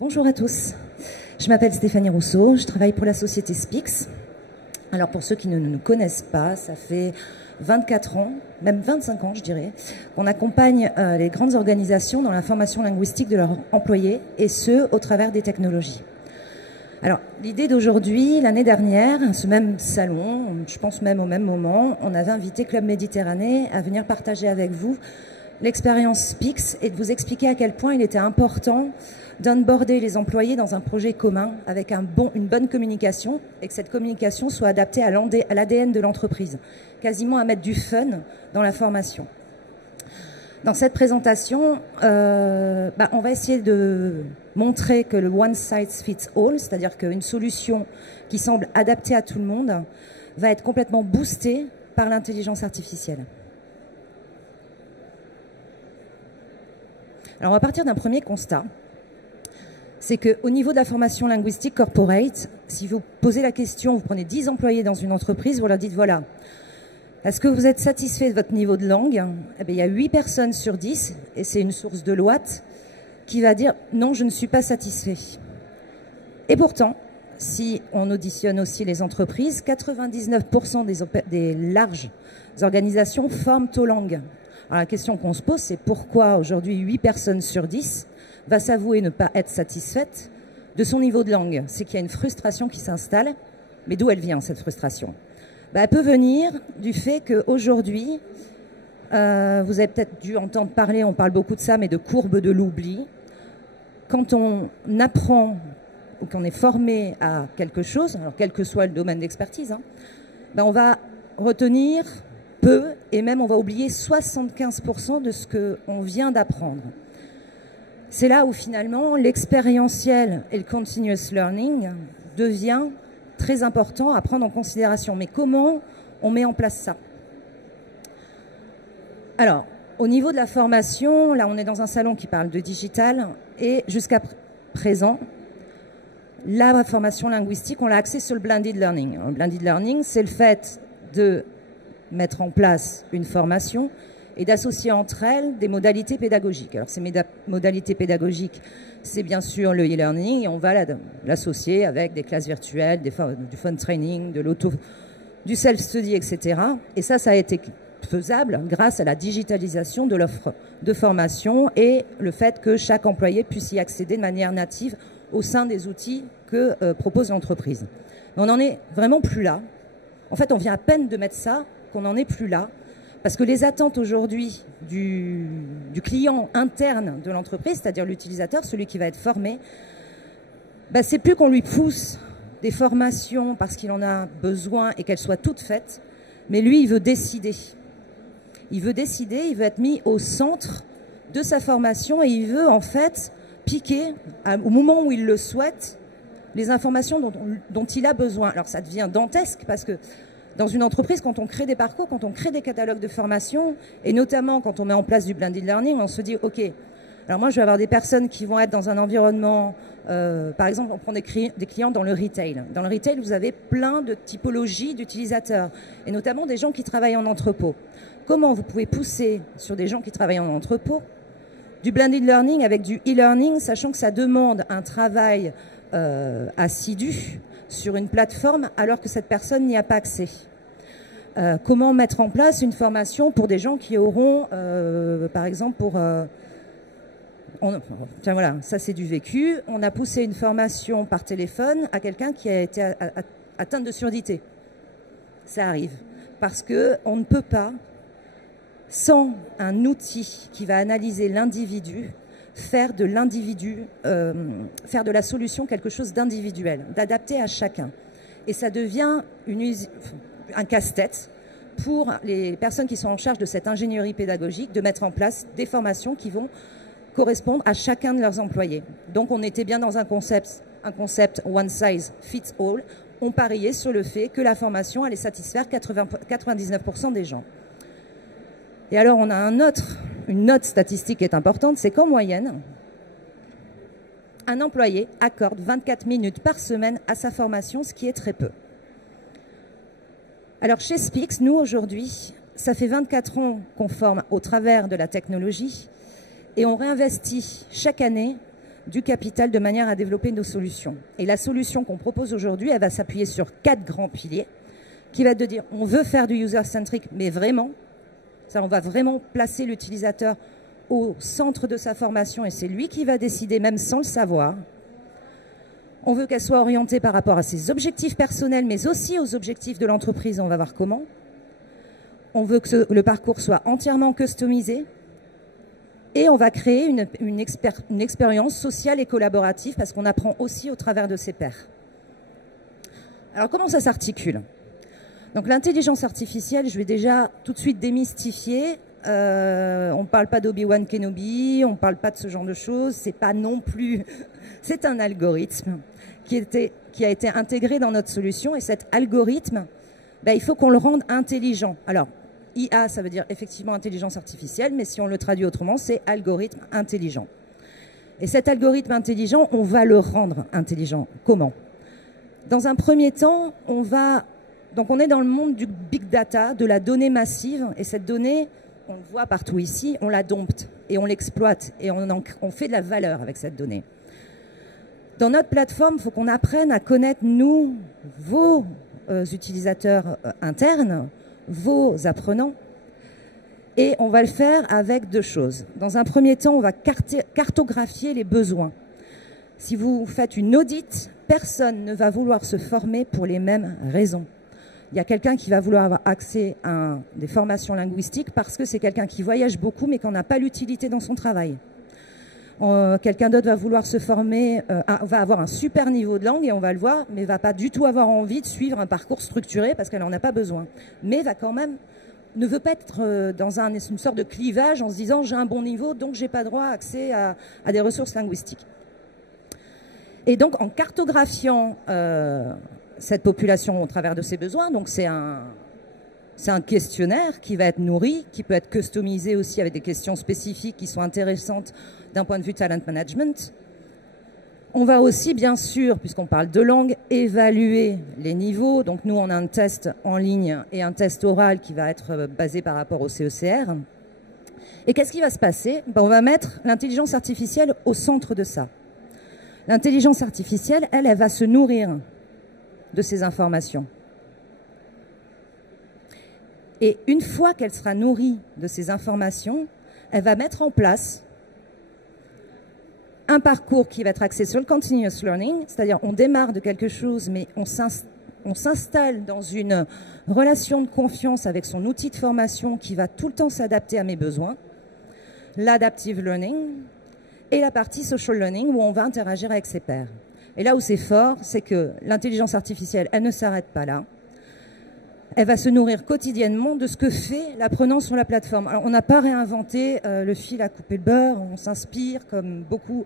Bonjour à tous, je m'appelle Stéphanie Rousseau, je travaille pour la société Spix. Alors pour ceux qui ne nous connaissent pas, ça fait 24 ans, même 25 ans je dirais, qu'on accompagne les grandes organisations dans la formation linguistique de leurs employés, et ce, au travers des technologies. Alors l'idée d'aujourd'hui, l'année dernière, à ce même salon, je pense même au même moment, on avait invité Club Méditerranée à venir partager avec vous l'expérience Spix et de vous expliquer à quel point il était important d'onboarder les employés dans un projet commun avec une bonne communication, et que cette communication soit adaptée à l'ADN de l'entreprise, quasiment à mettre du fun dans la formation. Dans cette présentation, on va essayer de montrer que le one size fits all, c'est-à-dire qu'une solution qui semble adaptée à tout le monde, va être complètement boostée par l'intelligence artificielle. Alors on va partir d'un premier constat. C'est qu'au niveau de la formation linguistique corporate, si vous posez la question, vous prenez 10 employés dans une entreprise, vous leur dites voilà, est-ce que vous êtes satisfait de votre niveau de langue? Eh bien, il y a 8 personnes sur 10, et c'est une source de Deloitte, qui va dire non, je ne suis pas satisfait. Et pourtant, si on auditionne aussi les entreprises, 99% des larges organisations forment aux langues. Alors la question qu'on se pose, c'est pourquoi aujourd'hui 8 personnes sur 10 va s'avouer ne pas être satisfaite de son niveau de langue. C'est qu'il y a une frustration qui s'installe. Mais d'où elle vient, cette frustration? Elle peut venir du fait qu'aujourd'hui, vous avez peut-être dû entendre parler, on parle beaucoup de ça, mais de courbe de l'oubli. Quand on apprend ou qu'on est formé à quelque chose, alors quel que soit le domaine d'expertise, on va retenir peu et même on va oublier 75% de ce qu'on vient d'apprendre. C'est là où finalement l'expérientiel et le continuous learning devient très important à prendre en considération. Mais comment on met en place ça? Alors, au niveau de la formation, là on est dans un salon qui parle de digital et jusqu'à présent, la formation linguistique, on l'a axée sur le blended learning. Le blended learning, c'est le fait de mettre en place une formation et d'associer entre elles des modalités pédagogiques. Alors ces modalités pédagogiques, c'est bien sûr le e-learning, et on va l'associer avec des classes virtuelles, du fun training, du self-study, etc. Et ça a été faisable grâce à la digitalisation de l'offre de formation et le fait que chaque employé puisse y accéder de manière native au sein des outils que propose l'entreprise. On n'en est vraiment plus là. En fait, on vient à peine de mettre ça, qu'on n'en est plus là. Parce que les attentes aujourd'hui du client interne de l'entreprise, c'est-à-dire l'utilisateur, celui qui va être formé, c'est plus qu'on lui pousse des formations parce qu'il en a besoin et qu'elles soient toutes faites, mais lui, il veut décider. Il veut décider, il veut être mis au centre de sa formation et il veut en fait piquer, au moment où il le souhaite, les informations dont il a besoin. Alors ça devient dantesque parce que dans une entreprise, quand on crée des parcours, quand on crée des catalogues de formation, et notamment quand on met en place du blended learning, on se dit, OK, alors moi je vais avoir des personnes qui vont être dans un environnement, par exemple, on prend des clients dans le retail. Dans le retail, vous avez plein de typologies d'utilisateurs, et notamment des gens qui travaillent en entrepôt. Comment vous pouvez pousser sur des gens qui travaillent en entrepôt du blended learning avec du e-learning, sachant que ça demande un travail assidu sur une plateforme alors que cette personne n'y a pas accès. Comment mettre en place une formation pour des gens qui auront, par exemple, tiens voilà, ça c'est du vécu. On a poussé une formation par téléphone à quelqu'un qui a été atteint de surdité. Ça arrive. Parce qu'on ne peut pas, sans un outil qui va analyser l'individu, faire de la solution quelque chose d'individuel, d'adapté à chacun. Et ça devient un casse-tête pour les personnes qui sont en charge de cette ingénierie pédagogique de mettre en place des formations qui vont correspondre à chacun de leurs employés. Donc on était bien dans un concept one size fits all. On pariait sur le fait que la formation allait satisfaire 99% des gens. Et alors on a une autre statistique qui est importante, c'est qu'en moyenne, un employé accorde 24 minutes par semaine à sa formation, ce qui est très peu. Alors chez Spix, nous aujourd'hui, ça fait 24 ans qu'on forme au travers de la technologie et on réinvestit chaque année du capital de manière à développer nos solutions. Et la solution qu'on propose aujourd'hui, elle va s'appuyer sur 4 grands piliers, qui va être de dire, on veut faire du user-centric, mais vraiment, ça, on va vraiment placer l'utilisateur au centre de sa formation et c'est lui qui va décider, même sans le savoir. On veut qu'elle soit orientée par rapport à ses objectifs personnels, mais aussi aux objectifs de l'entreprise, on va voir comment. On veut que le parcours soit entièrement customisé. Et on va créer une expérience sociale et collaborative parce qu'on apprend aussi au travers de ses pairs. Alors comment ça s'articule? Donc l'intelligence artificielle, je vais déjà tout de suite démystifier. On ne parle pas d'Obi-Wan Kenobi, on ne parle pas de ce genre de choses. C'est pas non plus... C'est un algorithme qui a été intégré dans notre solution. Et cet algorithme, il faut qu'on le rende intelligent. Alors, IA, ça veut dire effectivement intelligence artificielle, mais si on le traduit autrement, c'est algorithme intelligent. Et cet algorithme intelligent, on va le rendre intelligent. Comment? Dans un premier temps, donc on est dans le monde du big data, de la donnée massive, et cette donnée, on le voit partout ici, on la dompte et on l'exploite et on fait de la valeur avec cette donnée. Dans notre plateforme, il faut qu'on apprenne à connaître nous, vos utilisateurs internes, vos apprenants, et on va le faire avec 2 choses. Dans un premier temps, on va cartographier les besoins. Si vous faites une audit, personne ne va vouloir se former pour les mêmes raisons. Il y a quelqu'un qui va vouloir avoir accès à des formations linguistiques parce que c'est quelqu'un qui voyage beaucoup mais qui n'en a pas l'utilité dans son travail. Quelqu'un d'autre va vouloir se former, va avoir un super niveau de langue et on va le voir, mais va pas du tout avoir envie de suivre un parcours structuré parce qu'elle n'en a pas besoin. Mais va quand même, ne veut pas être dans une sorte de clivage en se disant j'ai un bon niveau donc j'ai pas droit à accès à des ressources linguistiques. Et donc en cartographiant cette population au travers de ses besoins, donc c'est un questionnaire qui va être nourri, qui peut être customisé aussi avec des questions spécifiques qui sont intéressantes d'un point de vue talent management. On va aussi, bien sûr, puisqu'on parle de langue, évaluer les niveaux. Donc nous, on a un test en ligne et un test oral qui va être basé par rapport au CECR. Et qu'est-ce qui va se passer? On va mettre l'intelligence artificielle au centre de ça. L'intelligence artificielle, elle va se nourrir de ces informations. Et une fois qu'elle sera nourrie de ces informations, elle va mettre en place un parcours qui va être axé sur le continuous learning, c'est-à-dire on démarre de quelque chose, mais on s'installe dans une relation de confiance avec son outil de formation qui va tout le temps s'adapter à mes besoins, l'adaptive learning et la partie social learning où on va interagir avec ses pairs. Et là où c'est fort, c'est que l'intelligence artificielle, elle ne s'arrête pas là. Elle va se nourrir quotidiennement de ce que fait l'apprenant sur la plateforme. Alors, on n'a pas réinventé le fil à couper le beurre, on s'inspire comme beaucoup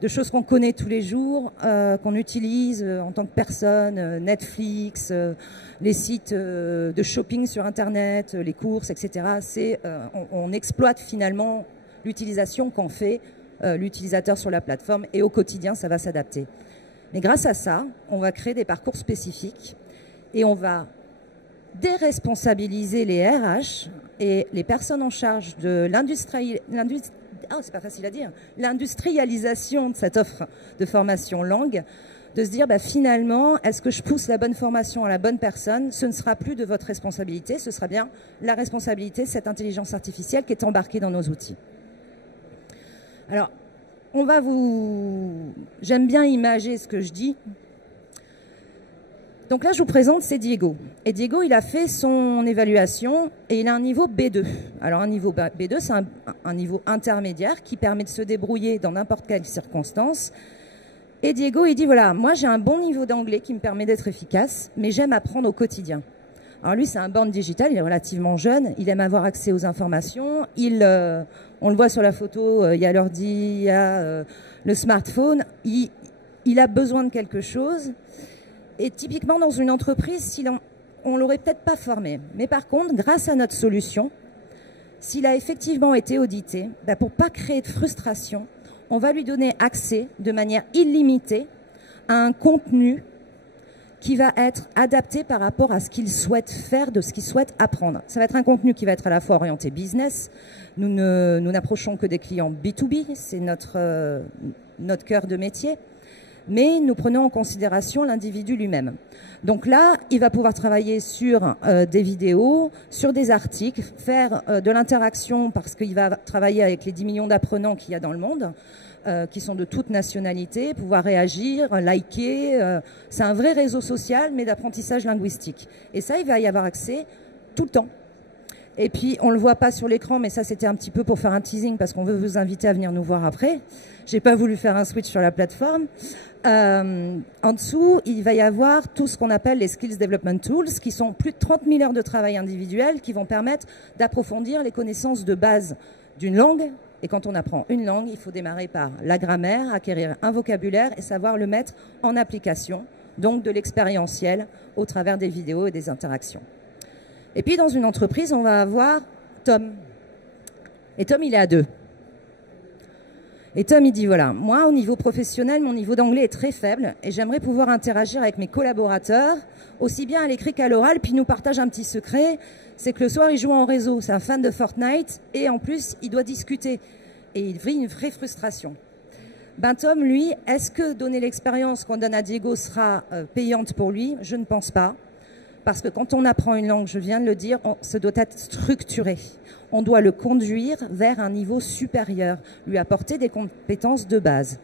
de choses qu'on connaît tous les jours, qu'on utilise en tant que personne, Netflix, les sites de shopping sur Internet, les courses, etc. On exploite finalement l'utilisation qu'en fait l'utilisateur sur la plateforme et au quotidien, ça va s'adapter. Mais grâce à ça, on va créer des parcours spécifiques et on va déresponsabiliser les RH et les personnes en charge de l'industrialisation de cette offre de formation langue, de se dire finalement, est-ce que je pousse la bonne formation à la bonne personne? Ce ne sera plus de votre responsabilité, ce sera bien la responsabilité de cette intelligence artificielle qui est embarquée dans nos outils. Alors, j'aime bien imager ce que je dis. Donc là, je vous présente, c'est Diego. Et Diego, il a fait son évaluation et il a un niveau B2. Alors un niveau B2, c'est un niveau intermédiaire qui permet de se débrouiller dans n'importe quelle circonstance. Et Diego, il dit, voilà, moi j'ai un bon niveau d'anglais qui me permet d'être efficace, mais j'aime apprendre au quotidien. Alors lui, c'est un born digital, il est relativement jeune, il aime avoir accès aux informations. On le voit sur la photo, il y a l'ordi, il y a le smartphone. Il a besoin de quelque chose. Et typiquement, dans une entreprise, on ne l'aurait peut-être pas formé. Mais par contre, grâce à notre solution, s'il a effectivement été audité, pour ne pas créer de frustration, on va lui donner accès de manière illimitée à un contenu qui va être adapté par rapport à ce qu'il souhaite faire, de ce qu'il souhaite apprendre. Ça va être un contenu qui va être à la fois orienté business. Nous n'approchons que des clients B2B. C'est notre cœur de métier, mais nous prenons en considération l'individu lui-même. Donc là, il va pouvoir travailler sur des vidéos, sur des articles, faire de l'interaction parce qu'il va travailler avec les 10 millions d'apprenants qu'il y a dans le monde, qui sont de toute nationalité, pouvoir réagir, liker. C'est un vrai réseau social, mais d'apprentissage linguistique. Et ça, il va y avoir accès tout le temps. Et puis, on ne le voit pas sur l'écran, mais ça, c'était un petit peu pour faire un teasing parce qu'on veut vous inviter à venir nous voir après. J'ai pas voulu faire un switch sur la plateforme. En dessous, il va y avoir tout ce qu'on appelle les Skills Development Tools, qui sont plus de 30 000 heures de travail individuel qui vont permettre d'approfondir les connaissances de base d'une langue. Et quand on apprend une langue, il faut démarrer par la grammaire, acquérir un vocabulaire et savoir le mettre en application, donc de l'expérientiel au travers des vidéos et des interactions. Et puis dans une entreprise, on va avoir Tom. Et Tom, il est à 2. Et Tom, il dit, voilà, moi, au niveau professionnel, mon niveau d'anglais est très faible et j'aimerais pouvoir interagir avec mes collaborateurs, aussi bien à l'écrit qu'à l'oral, puis il nous partage un petit secret, c'est que le soir, il joue en réseau, c'est un fan de Fortnite, et en plus, il doit discuter. Et il vit une vraie frustration. Ben Tom, lui, est-ce que donner l'expérience qu'on donne à Diego sera payante pour lui? Je ne pense pas. Parce que quand on apprend une langue, je viens de le dire, ça doit être structuré. On doit le conduire vers un niveau supérieur, lui apporter des compétences de base.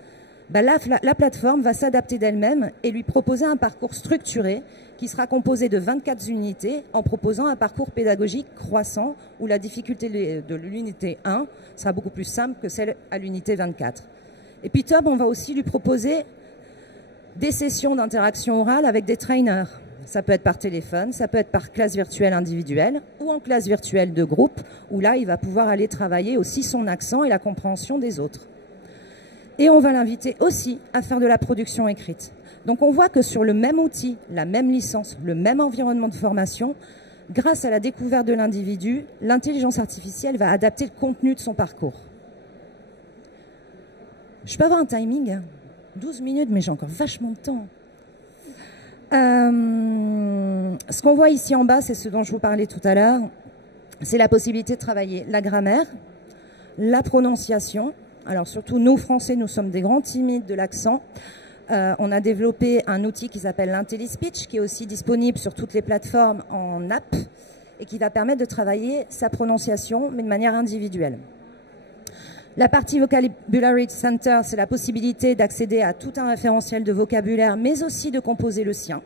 Ben la plateforme va s'adapter d'elle-même et lui proposer un parcours structuré qui sera composé de 24 unités en proposant un parcours pédagogique croissant où la difficulté de l'unité 1 sera beaucoup plus simple que celle à l'unité 24. Et puis Tom, on va aussi lui proposer des sessions d'interaction orale avec des trainers. Ça peut être par téléphone, ça peut être par classe virtuelle individuelle ou en classe virtuelle de groupe, où là, il va pouvoir aller travailler aussi son accent et la compréhension des autres. Et on va l'inviter aussi à faire de la production écrite. Donc on voit que sur le même outil, la même licence, le même environnement de formation, grâce à la découverte de l'individu, l'intelligence artificielle va adapter le contenu de son parcours. Je peux avoir un timing, 12 minutes, mais j'ai encore vachement de temps. Ce qu'on voit ici en bas, c'est ce dont je vous parlais tout à l'heure, c'est la possibilité de travailler la grammaire, la prononciation. Alors surtout nous Français, nous sommes des grands timides de l'accent. On a développé un outil qui s'appelle l'IntelliSpeech, qui est aussi disponible sur toutes les plateformes en app et qui va permettre de travailler sa prononciation, mais de manière individuelle. La partie Vocabulary Center, c'est la possibilité d'accéder à tout un référentiel de vocabulaire, mais aussi de composer le sien.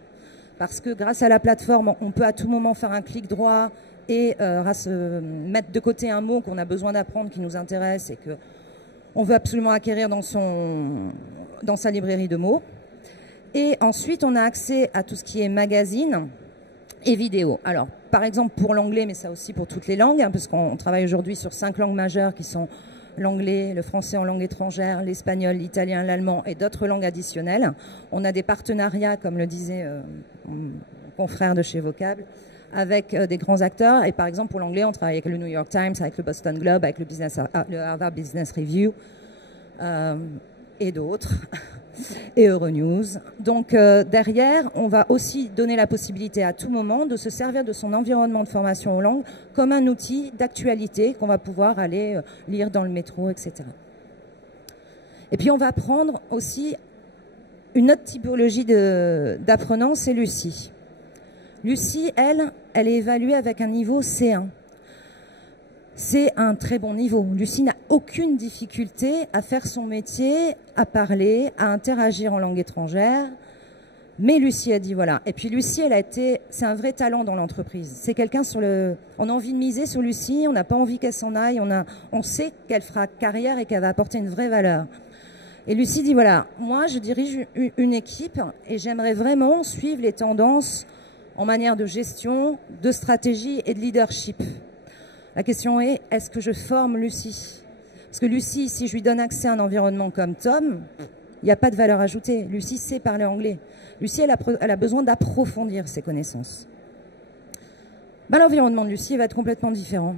Parce que grâce à la plateforme, on peut à tout moment faire un clic droit et mettre de côté un mot qu'on a besoin d'apprendre, qui nous intéresse et qu'on veut absolument acquérir dans sa librairie de mots. Et ensuite, on a accès à tout ce qui est magazine et vidéo. Alors, par exemple, pour l'anglais, mais ça aussi pour toutes les langues, hein, parce qu'on travaille aujourd'hui sur 5 langues majeures qui sont l'anglais, le français en langue étrangère, l'espagnol, l'italien, l'allemand et d'autres langues additionnelles. On a des partenariats, comme le disait mon confrère de chez Vocable, avec des grands acteurs. Et par exemple, pour l'anglais, on travaille avec le New York Times, avec le Boston Globe, avec le Harvard Business Review et d'autres, et Euronews. Donc derrière, on va aussi donner la possibilité à tout moment de se servir de son environnement de formation aux langues comme un outil d'actualité qu'on va pouvoir aller lire dans le métro, etc. Et puis on va prendre aussi une autre typologie d'apprenants, c'est Lucie. Lucie, elle est évaluée avec un niveau C1. C'est un très bon niveau. Lucie n'a aucune difficulté à faire son métier, à parler, à interagir en langue étrangère. Mais Lucie a dit voilà. Et puis Lucie, c'est un vrai talent dans l'entreprise. C'est quelqu'un on a envie de miser sur Lucie, on n'a pas envie qu'elle s'en aille, on sait qu'elle fera carrière et qu'elle va apporter une vraie valeur. Et Lucie dit voilà, moi je dirige une équipe et j'aimerais vraiment suivre les tendances en manière de gestion, de stratégie et de leadership. La question est, est-ce que je forme Lucie? Parce que Lucie, si je lui donne accès à un environnement comme Tom, il n'y a pas de valeur ajoutée. Lucie sait parler anglais. Lucie, elle a besoin d'approfondir ses connaissances. Ben, l'environnement de Lucie va être complètement différent.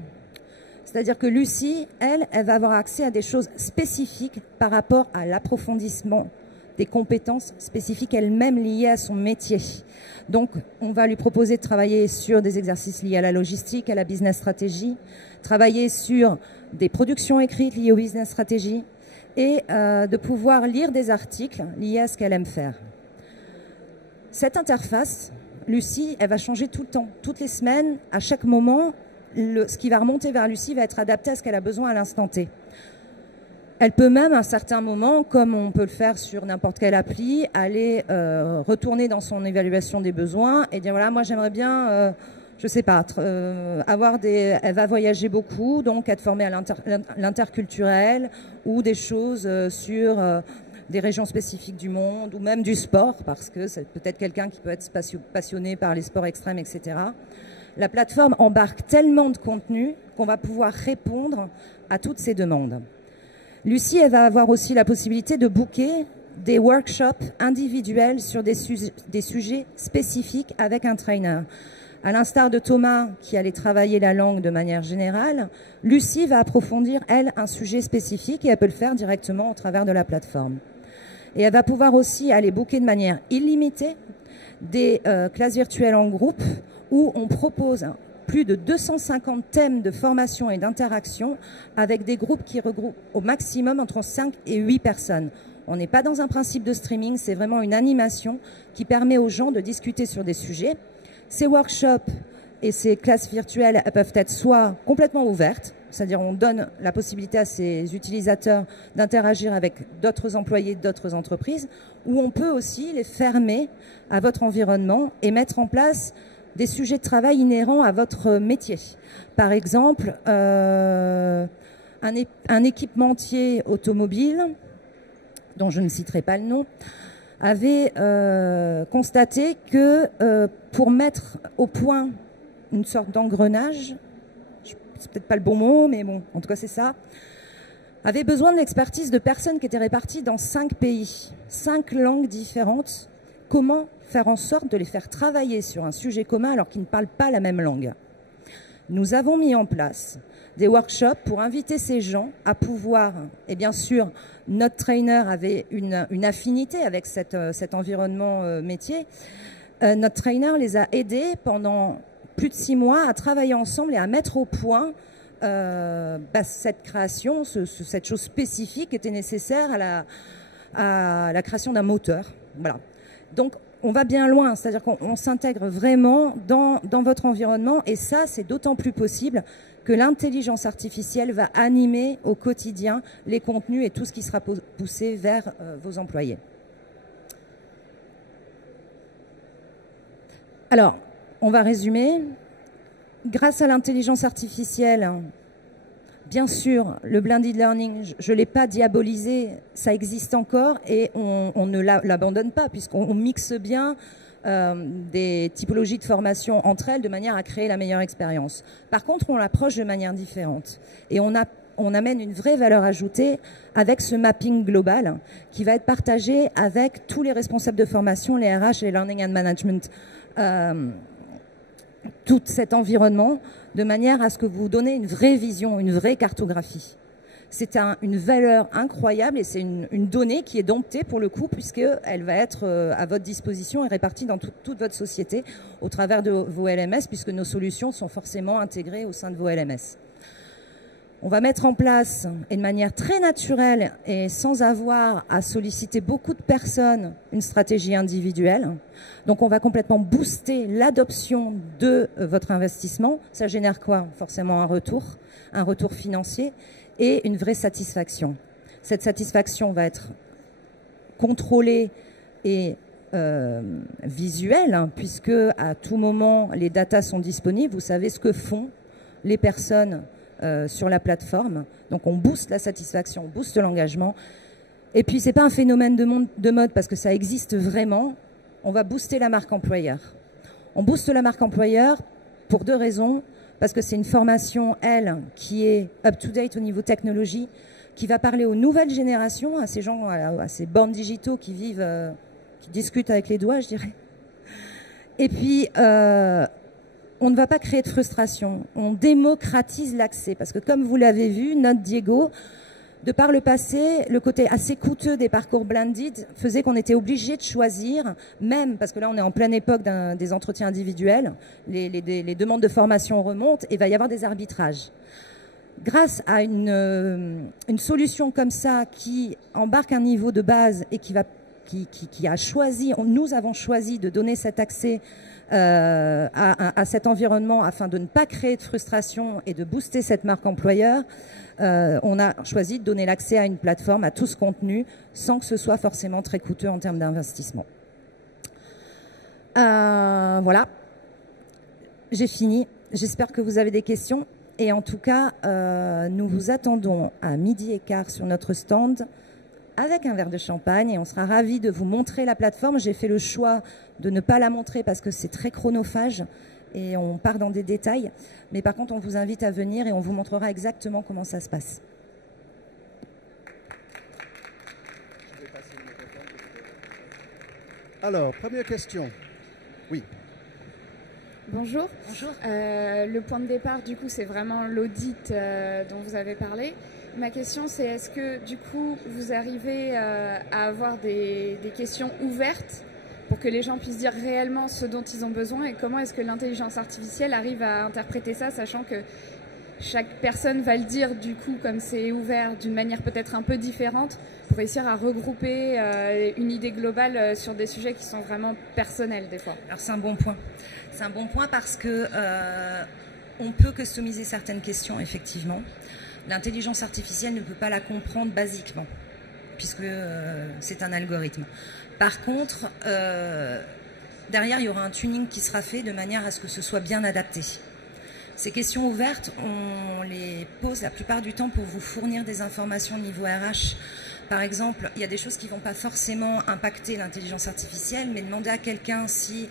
C'est-à-dire que Lucie, elle va avoir accès à des choses spécifiques par rapport à l'approfondissement des compétences spécifiques elles-mêmes liées à son métier. Donc, on va lui proposer de travailler sur des exercices liés à la logistique, à la business stratégie, travailler sur des productions écrites liées au business stratégie, et de pouvoir lire des articles liés à ce qu'elle aime faire. Cette interface, Lucie, elle va changer tout le temps, toutes les semaines, à chaque moment, ce qui va remonter vers Lucie va être adapté à ce qu'elle a besoin à l'instant T. Elle peut même, à un certain moment, comme on peut le faire sur n'importe quelle appli, aller retourner dans son évaluation des besoins et dire voilà, moi j'aimerais bien, je sais pas, elle va voyager beaucoup, donc être formée à l'interculturel ou des choses sur des régions spécifiques du monde ou même du sport, parce que c'est peut-être quelqu'un qui peut être passionné par les sports extrêmes, etc. La plateforme embarque tellement de contenu qu'on va pouvoir répondre à toutes ces demandes. Lucie, elle va avoir aussi la possibilité de booker des workshops individuels sur des sujets spécifiques avec un trainer. À l'instar de Thomas, qui allait travailler la langue de manière générale, Lucie va approfondir, elle, un sujet spécifique et elle peut le faire directement au travers de la plateforme. Et elle va pouvoir aussi aller booker de manière illimitée des classes virtuelles en groupe où on propose plus de 250 thèmes de formation et d'interaction avec des groupes qui regroupent au maximum entre 5 et 8 personnes. On n'est pas dans un principe de streaming, c'est vraiment une animation qui permet aux gens de discuter sur des sujets. Ces workshops et ces classes virtuelles, elles peuvent être soit complètement ouvertes, c'est-à-dire on donne la possibilité à ces utilisateurs d'interagir avec d'autres employés d'autres entreprises, ou on peut aussi les fermer à votre environnement et mettre en place des sujets de travail inhérents à votre métier. Par exemple, un équipementier automobile, dont je ne citerai pas le nom, avait constaté que pour mettre au point une sorte d'engrenage, c'est peut-être pas le bon mot, mais bon, en tout cas c'est ça, avait besoin de l'expertise de personnes qui étaient réparties dans 5 pays, 5 langues différentes. Comment faire en sorte de les faire travailler sur un sujet commun alors qu'ils ne parlent pas la même langue? Nous avons mis en place des workshops pour inviter ces gens à pouvoir, et bien sûr, notre trainer avait une affinité avec cet environnement métier. Notre trainer les a aidés pendant plus de 6 mois à travailler ensemble et à mettre au point cette création, cette chose spécifique qui était nécessaire à la création d'un moteur. Voilà. Donc, on va bien loin, c'est-à-dire qu'on s'intègre vraiment dans votre environnement et ça, c'est d'autant plus possible que l'intelligence artificielle va animer au quotidien les contenus et tout ce qui sera poussé vers vos employés. Alors, on va résumer. Grâce à l'intelligence artificielle, bien sûr, le blended learning, je ne l'ai pas diabolisé, ça existe encore et on ne l'abandonne pas puisqu'on mixe bien des typologies de formation entre elles de manière à créer la meilleure expérience. Par contre, on l'approche de manière différente et on amène une vraie valeur ajoutée avec ce mapping global qui va être partagé avec tous les responsables de formation, les RH et les Learning and Management, tout cet environnement, de manière à ce que vous donnez une vraie vision, une vraie cartographie. C'est une valeur incroyable et c'est une donnée qui est domptée pour le coup puisqu'elle va être à votre disposition et répartie dans toute votre société au travers de vos LMS puisque nos solutions sont forcément intégrées au sein de vos LMS. On va mettre en place, et de manière très naturelle et sans avoir à solliciter beaucoup de personnes, une stratégie individuelle. Donc on va complètement booster l'adoption de votre investissement. Ça génère quoi? Forcément un retour financier et une vraie satisfaction. Cette satisfaction va être contrôlée et visuelle, hein, puisque à tout moment les datas sont disponibles. Vous savez ce que font les personnes sur la plateforme. Donc on booste la satisfaction, on booste l'engagement. Et puis c'est pas un phénomène de mode parce que ça existe vraiment. On va booster la marque employeur. On booste la marque employeur pour 2 raisons. Parce que c'est une formation, elle, qui est up-to-date au niveau technologie, qui va parler aux nouvelles générations, à ces gens, à ces bornes digitaux qui vivent, qui discutent avec les doigts, je dirais. Et puis, on ne va pas créer de frustration. On démocratise l'accès. Parce que comme vous l'avez vu, notre Diego, de par le passé, le côté assez coûteux des parcours blended faisait qu'on était obligé de choisir, même parce que là on est en pleine époque des entretiens individuels, les demandes de formation remontent et il va y avoir des arbitrages. Grâce à une solution comme ça qui embarque un niveau de base et qui a choisi, nous avons choisi de donner cet accès à cet environnement afin de ne pas créer de frustration et de booster cette marque employeur, on a choisi de donner l'accès à une plateforme, à tout ce contenu, sans que ce soit forcément très coûteux en termes d'investissement. Voilà, j'ai fini. J'espère que vous avez des questions. Et en tout cas, nous vous attendons à 12h15 sur notre stand avec un verre de champagne et on sera ravis de vous montrer la plateforme. J'ai fait le choix de ne pas la montrer parce que c'est très chronophage et on part dans des détails. Mais par contre, on vous invite à venir et on vous montrera exactement comment ça se passe. Alors, première question. Oui. Bonjour. Bonjour. Le point de départ, du coup, c'est vraiment l'audit dont vous avez parlé. Ma question, c'est est-ce que, du coup, vous arrivez à avoir des questions ouvertes pour que les gens puissent dire réellement ce dont ils ont besoin et comment est-ce que l'intelligence artificielle arrive à interpréter ça, sachant que chaque personne va le dire, du coup, comme c'est ouvert d'une manière peut-être un peu différente, pour réussir à regrouper une idée globale sur des sujets qui sont vraiment personnels, des fois. Alors, c'est un bon point. C'est un bon point parce que on peut customiser certaines questions, effectivement. L'intelligence artificielle ne peut pas la comprendre basiquement, puisque c'est un algorithme. Par contre, derrière, il y aura un tuning qui sera fait de manière à ce que ce soit bien adapté. Ces questions ouvertes, on les pose la plupart du temps pour vous fournir des informations au niveau RH. Par exemple, il y a des choses qui ne vont pas forcément impacter l'intelligence artificielle, mais demander à quelqu'un si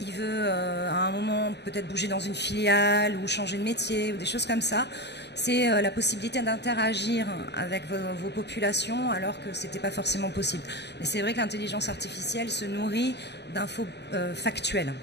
il veut à un moment peut-être bouger dans une filiale ou changer de métier ou des choses comme ça. C'est la possibilité d'interagir avec vos populations alors que ce n'était pas forcément possible. Mais c'est vrai que l'intelligence artificielle se nourrit d'infos factuelles.